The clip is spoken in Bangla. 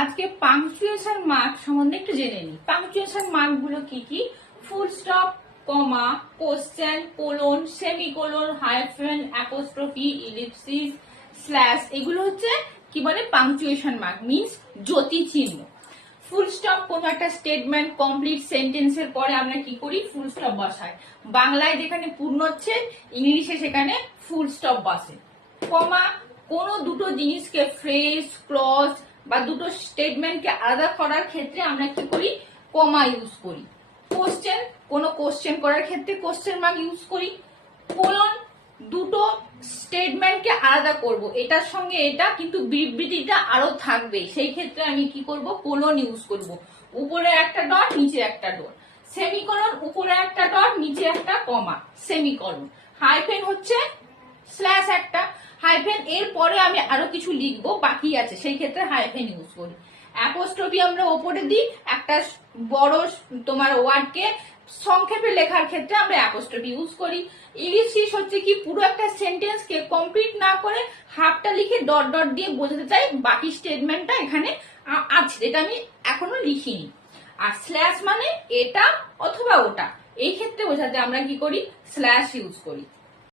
আজকে পাংচুয়েশন মার্ক সম্বন্ধে একটু জেনে নিই। পাংচুয়েশন মার্ক গুলো কি কি? Full stop, comma, question, colon, semicolon, hyphen, apostrophe, ellipsis, slash, এগুলো হচ্ছে কি বলে পাংচুয়েশন মার্ক, মিন্স জ্যোতি চিহ্ন। ফুল স্টপ কোন একটা স্টেটমেন্ট কমপ্লিট সেন্টেন্সের পরে আমরা কি করি? ফুল স্টপ বসাই। বাংলায় যেখানে পূর্ণচ্ছেদ, ইংলিশে সেখানে ফুল স্টপ বসে। কমা, কোন দুটো জিনিসকে ফ্রেজ, ক্লজ বা দুটো স্টেটমেন্টকে আলাদা করার ক্ষেত্রে আমরা কি করি? কমা ইউজ করি। কোশ্চেন, কোন কোশ্চেন করার ক্ষেত্রে কোশ্চেন মার্ক ইউজ করি। কোলন, দুটো স্টেটমেন্টকে আলাদা করব, এটার সঙ্গে এটা কিন্তু বিবৃতিটা আরো থাকবে, সেই ক্ষেত্রে আমি কি করব? কোলন ইউজ করব। উপরে একটা ডট, নিচে একটা ডট। সেমিকোলন, উপরে একটা ডট, নিচে একটা কমা, সেমিকোলন। হাইফেন হচ্ছে স্ল্যাশ একটা হাইফেন, এর পরে আমি আরো কিছু লিখবো বাকি আছে, সেই ক্ষেত্রে হাইফেন ইউজ করি। অ্যাপোস্ট্রফি আমরা ওপরে দিই, একটা বড় তোমার ওয়ার্ডকে সংক্ষেপে লেখার ক্ষেত্রে আমরা অ্যাপোস্ট্রফি ইউজ করি। ইলিপসিস হচ্ছে কি পুরো একটা সেন্টেন্সকে কমপ্লিট না করে হাফটা লিখে ডট ডট দিয়ে বোঝাতে চাই বাকি স্টেটমেন্টটা এখানে আছে, যেটা আমি এখনো লিখিনি। আর স্ল্যাশ মানে এটা অথবা ওটা, এই ক্ষেত্রে বোঝাতে আমরা কি করি? স্ল্যাশ ইউজ করি।